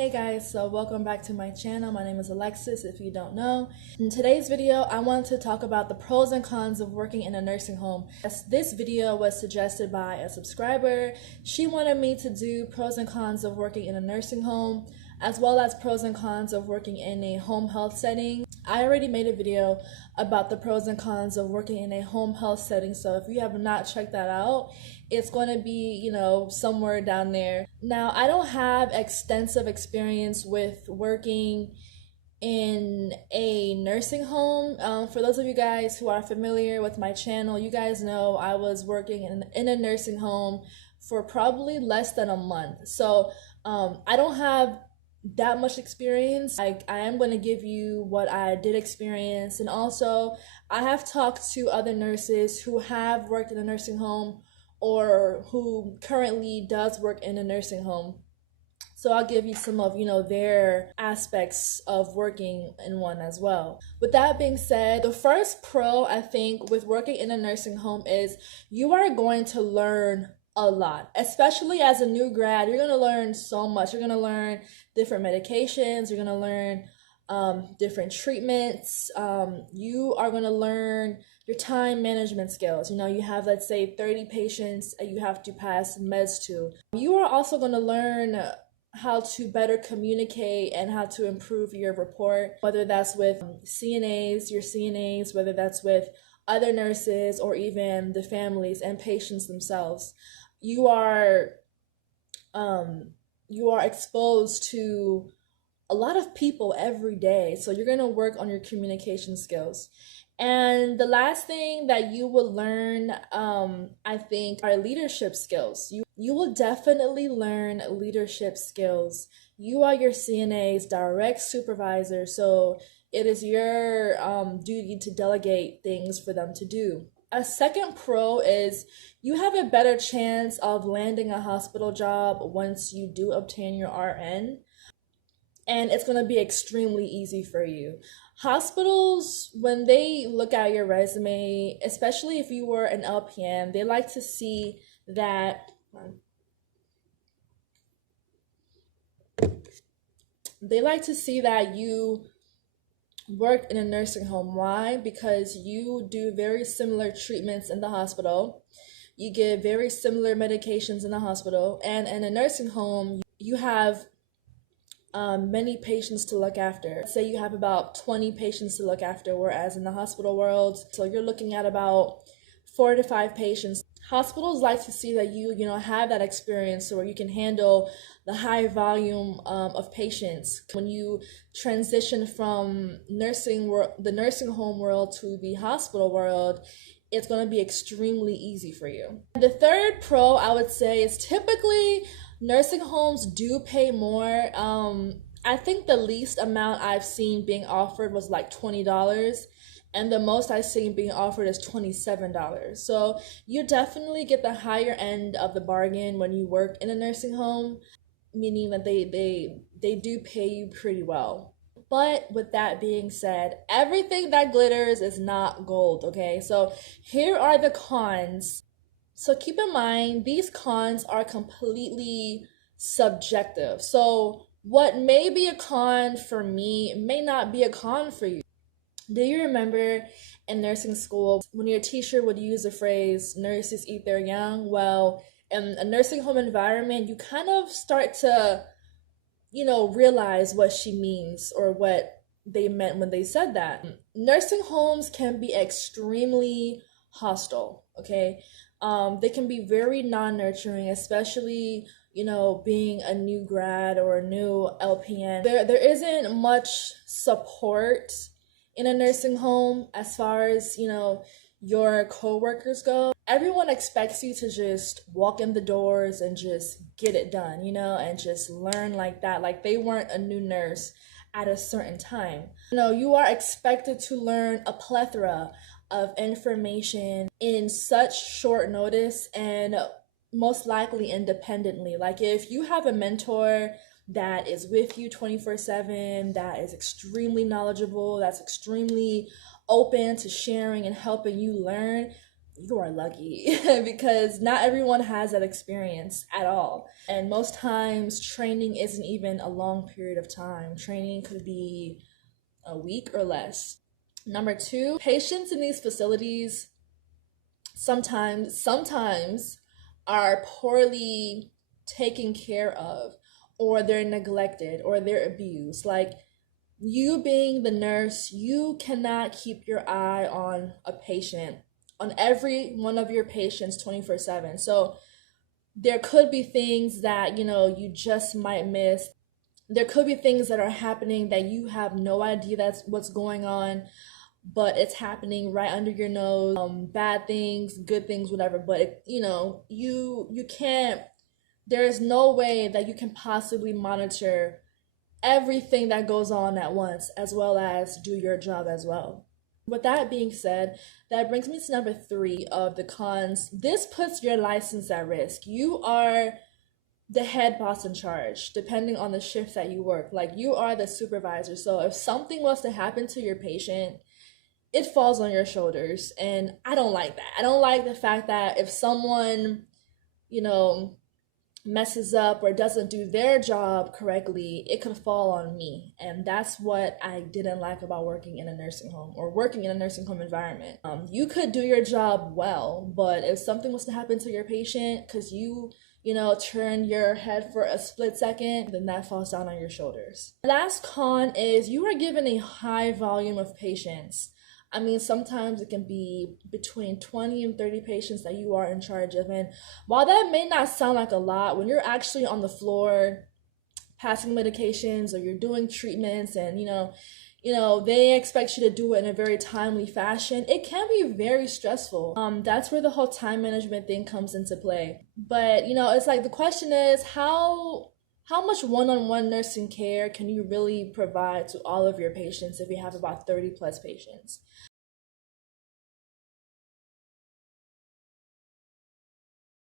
Hey guys, so welcome back to my channel. My name is Alexis, if you don't know. In today's video, I want to talk about the pros and cons of working in a nursing home. This video was suggested by a subscriber. She wanted me to do pros and cons of working in a nursing home, as well as pros and cons of working in a home health setting. I already made a video about the pros and cons of working in a home health setting, so if you have not checked that out, it's going to be, somewhere down there. Now, I don't have extensive experience with working in a nursing home. For those of you guys who are familiar with my channel, you guys know I was working in a nursing home for probably less than a month. So I don't have that much experience. I am going to give you what I did experience, and also I have talked to other nurses who have worked in a nursing home or who currently does work in a nursing home. So I'll give you some of, their aspects of working in one as well. With that being said, the first pro I think with working in a nursing home is you are going to learn a lot, especially as a new grad. You're going to learn so much. You're going to learn different medications. You're going to learn different treatments. You are going to learn your time management skills. You have, let's say, 30 patients and you have to pass meds to. You are also going to learn how to better communicate and how to improve your report, whether that's with your CNAs, whether that's with other nurses or even the families and patients themselves. You are exposed to a lot of people every day, so you're going to work on your communication skills. And the last thing that you will learn, I think, are leadership skills. You will definitely learn leadership skills. You are your CNA's direct supervisor, so it is your duty to delegate things for them to do. A second pro is you have a better chance of landing a hospital job once you do obtain your RN. And it's going to be extremely easy for you. Hospitals, when they look at your resume, especially if you were an LPN, they like to see that you worked in a nursing home. Why? Because you do very similar treatments in the hospital. You give very similar medications in the hospital. And in a nursing home, you have many patients to look after. Say you have about 20 patients to look after, whereas in the hospital world, so you're looking at about 4 to 5 patients. Hospitals like to see that you have that experience so where you can handle the high volume of patients. When you transition from the nursing home world to the hospital world, it's going to be extremely easy for you. The third pro I would say is typically nursing homes do pay more. I think the least amount I've seen being offered was like $20, and the most I've seen being offered is $27. So you definitely get the higher end of the bargain when you work in a nursing home, meaning that they do pay you pretty well. But with that being said, everything that glitters is not gold, okay? So here are the cons. So keep in mind, these cons are completely subjective. So what may be a con for me may not be a con for you. Do you remember in nursing school when your teacher would use the phrase, nurses eat their young? Well, in a nursing home environment, you kind of start to realize what she means or what they meant when they said that. Nursing homes can be extremely hostile, okay? They can be very non-nurturing, especially, being a new grad or a new LPN. There isn't much support in a nursing home as far as, your coworkers go. Everyone expects you to just walk in the doors and just get it done, and just learn like that, like they weren't a new nurse at a certain time. You are expected to learn a plethora of information in such short notice, and most likely independently. Like if you have a mentor that is with you 24/7, that is extremely knowledgeable, that's extremely open to sharing and helping you learn, you are lucky because not everyone has that experience at all. And most times, training isn't even a long period of time. Training could be a week or less. Number two, patients in these facilities sometimes are poorly taken care of, or they're neglected, or they're abused. Like, you being the nurse, you cannot keep your eye on a patient, on every one of your patients 24/7. So there could be things that, you just might miss. There could be things that are happening that you have no idea that's what's going on, but it's happening right under your nose. Bad things, good things, whatever. But you can't. There is no way that you can possibly monitor everything that goes on at once, as well as do your job as well. With that being said, that brings me to number three of the cons. This puts your license at risk. You are the head boss in charge, depending on the shift that you work. Like, you are the supervisor. So if something was to happen to your patient, it falls on your shoulders. And I don't like that. I don't like the fact that if someone, you know, messes up or doesn't do their job correctly, it could fall on me. And that's what I didn't like about working in a nursing home or working in a nursing home environment. You could do your job well, but if something was to happen to your patient because turn your head for a split second, then that falls down on your shoulders. The last con is you are given a high volume of patients. I mean, sometimes it can be between 20 and 30 patients that you are in charge of. And while that may not sound like a lot, when you're actually on the floor passing medications or you're doing treatments and, they expect you to do it in a very timely fashion, it can be very stressful. That's where the whole time management thing comes into play. But, it's like the question is how much one-on-one nursing care can you really provide to all of your patients if you have about 30 plus patients?